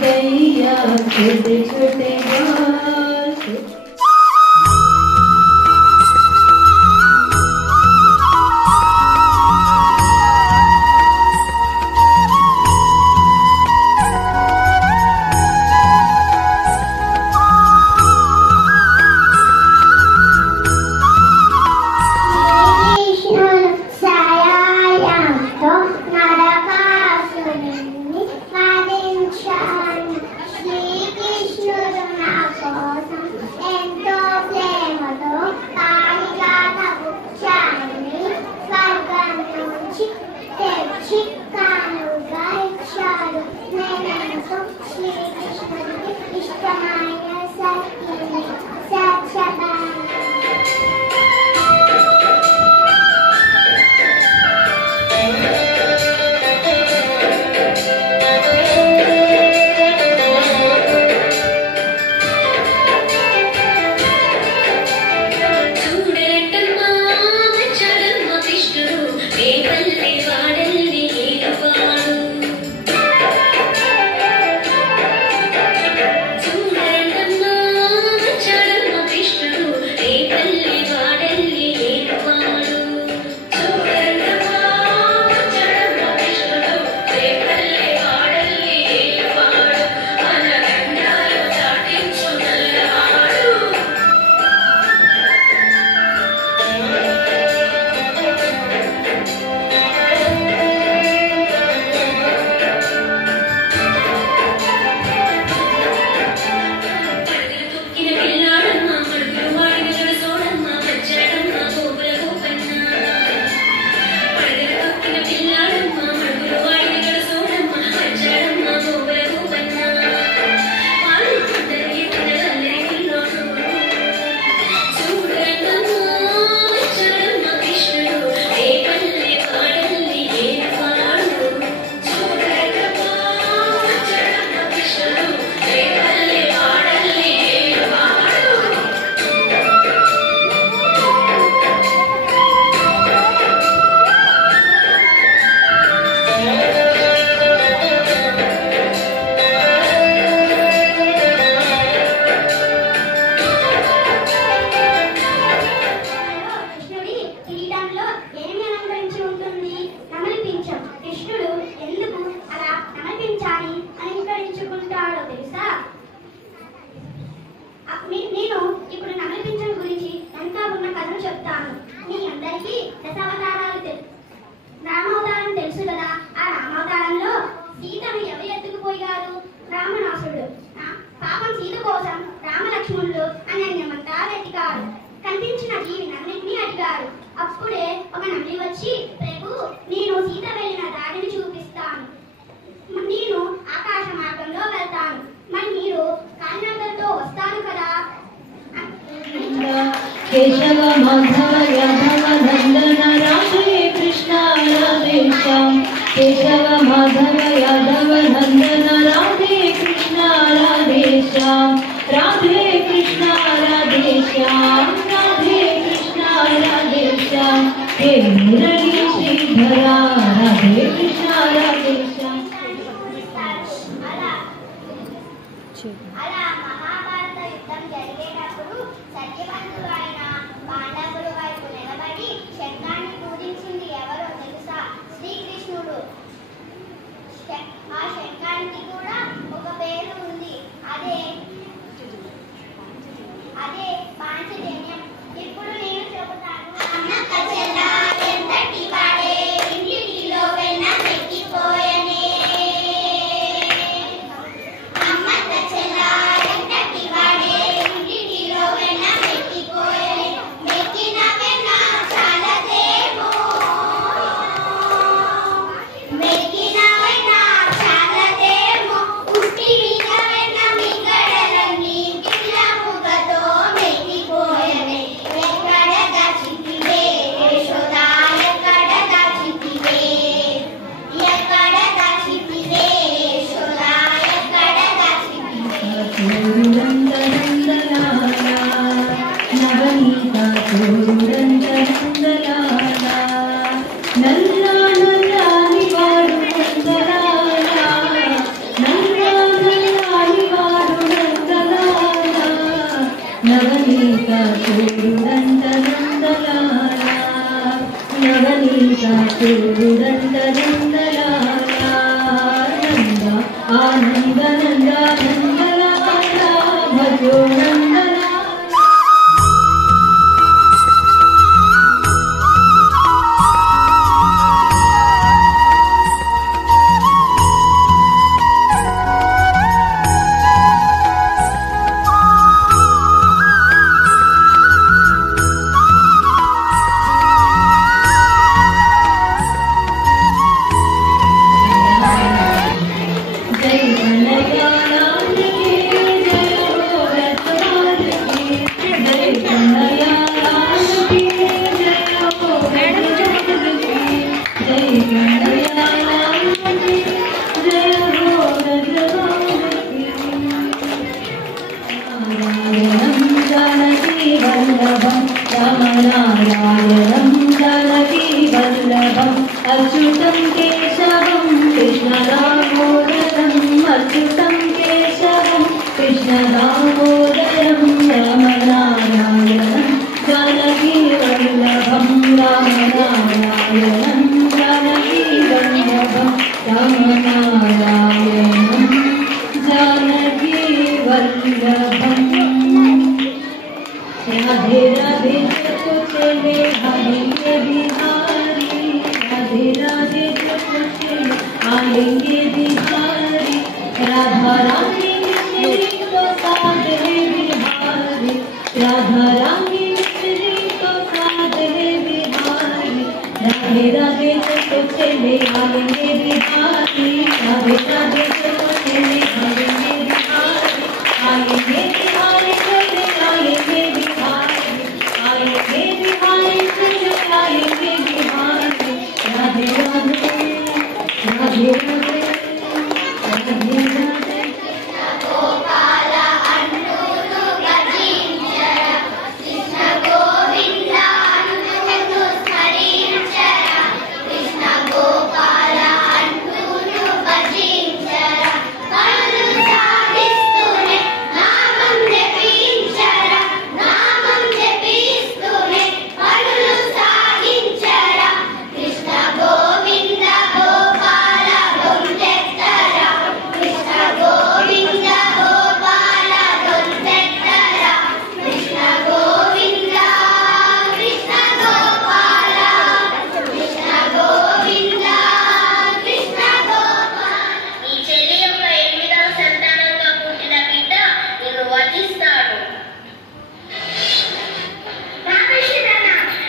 गैया छोटे छोटे केशव माधव यादव नंदन राधे कृष्ण राधे श्याम केशव माधव यादव नंदन राधे कृष्ण राधे श्याम राधे कृष्ण राधे श्याम राधे कृष्ण राधे श्याम हे मुरली श्रीधरा राधे कृष्ण राधे श्याम Making यशोनन्दना अच्युतं केशवं कृष्णदामोदरं अच्युतं केशवं कृष्णदामोदरं रामनारायणं जानकीवल्लभं रामनारायणं जानकीवल्लभं रामनारायणं जानकीवल्लभं राधे राधे चले हरे बिहारी राधे राधे आएंगे बिहारी राधा रानी मिश्री को साथ है बिहारी राधा रानी मिश्री को साथ है बिहारी राधे राधे चले आएंगे बिहारी राधे राधे चले आएंगे बिहारी आएंगे बिहारी चले आएंगे बिहारी आएंगे बिहारी चले आएंगे बिहारी राधे राधे राधे राधे राधे राधे गोपाल अन्नूनु भजिंचर कृष्ण गोविंद अन्नूनु स्मరించర कृष्ण गोपाल अन्नूनु भजिंचर कళ్ళు సాగిస్తూనే నామం జపించర నామం జపిస్తూనే కళ్ళు సాగించర కృష్ణ గోవింద గోపాల గొంతెత్తర కృష్ణ గోవింద గోపాల గొంతెత్తర కృష్ణ గోవింద కృష్ణ గోపాల కృష్ణ గోవింద కృష్ణ గోపాల ఈ చెల్లి యొక్క 8వ సంతానంగా పుట్టిన బిడ్డ నిన్ను వధిస్తాడు. రామకృష్ణ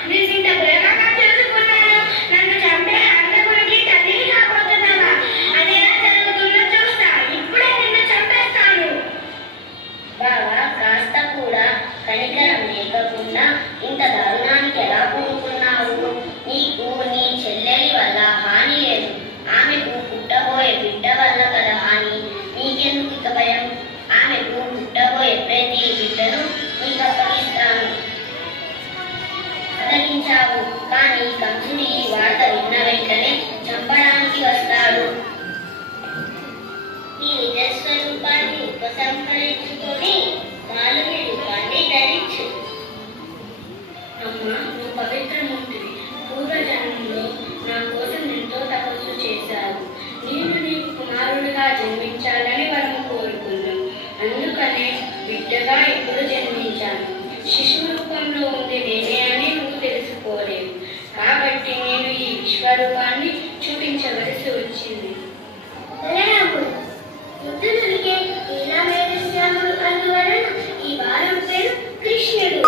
నిన్నింత ప్రేమగా చూసుకున్నాను, నన్ను చంపే హంతకుడికి తల్లిని కాబోతున్నావా? అదేలా జరుగుతుందో చూస్తా, ఇప్పుడే నిన్ను చంపేస్తాను. బావా, కాస్త కూడా కనికరం లేకుండా ఇంత దారుణానికి ఎలా పూనుకున్నావు? నీకు నీ చెల్లెలి వల్ల హాని లేదు, ఆమెకు పుట్టబోయే బిడ్డ వల్ల కదా హాని. నీకెందుకు ఇక భయం? ఆమెకు పుట్టబోయే ప్రతి బిడ్డను నీకు అప్పగిస్తాను. అదరించావు, కానీ కంసుడి ఈ వార్త విన్న వెంటనే చంపడానికి వస్తాడు. నీ నిజస్వరూపాన్ని ఉపసంహరించుకొని మాలుని రూపాన్ని ధరించు. అమ్మా, నువ్వు పవిత్రమూర్తివి. పూర్వజన్మలో నా కోసం ఎంతో తపస్సు చేశావు. నేను నీకు కుమారుడిగా జన్మించాలని వరము కోరుకున్నాను. అందుకనే బిడ్డగా ఇప్పుడు జన్మించాను. శిశు రూపంలో ఉంది నేనే అని నువ్వు తెలుసుకోలేవు. కాబట్టి నేను ఈ విశ్వరూపాన్ని చూపించవలసి వచ్చింది. బుద్ధుడికి ఇలా మేధశ్యాముడు అందువలన ఈ వారం పేరు కృష్ణుడు.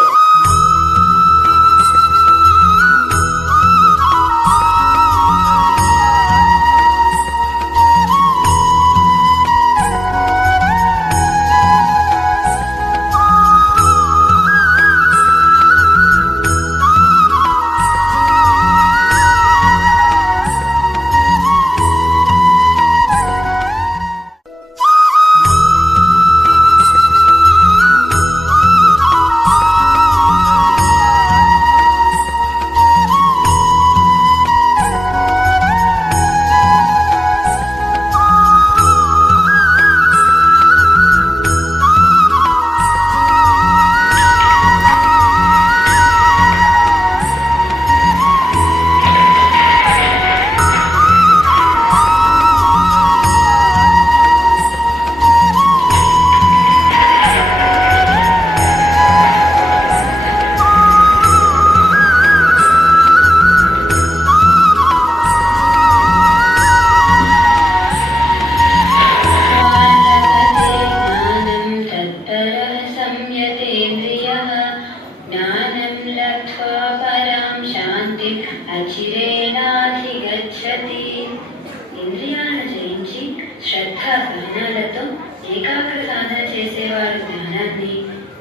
ఏకాగ్ర సాధన చేసేవారు జ్ఞానాన్ని,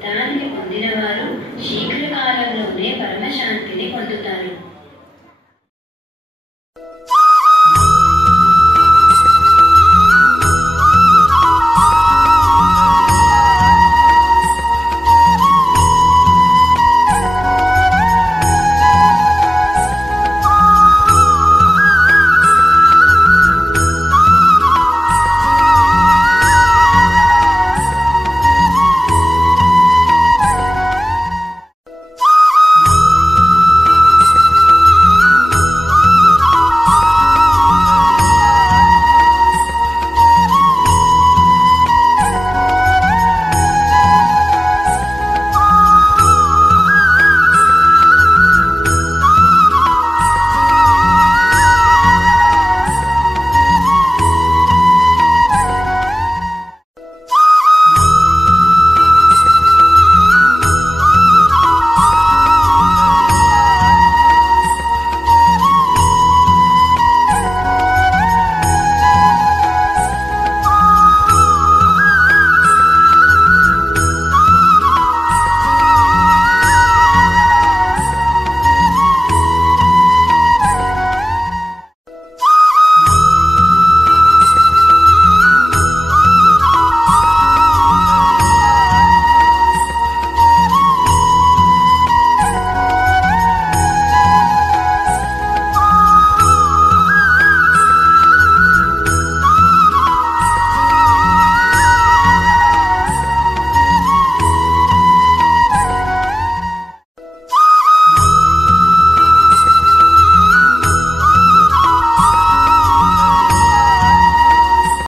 దానిని పొందిన వారు శీఘ్రకాలంలోనే పరమశాంతిని పొందుతారు.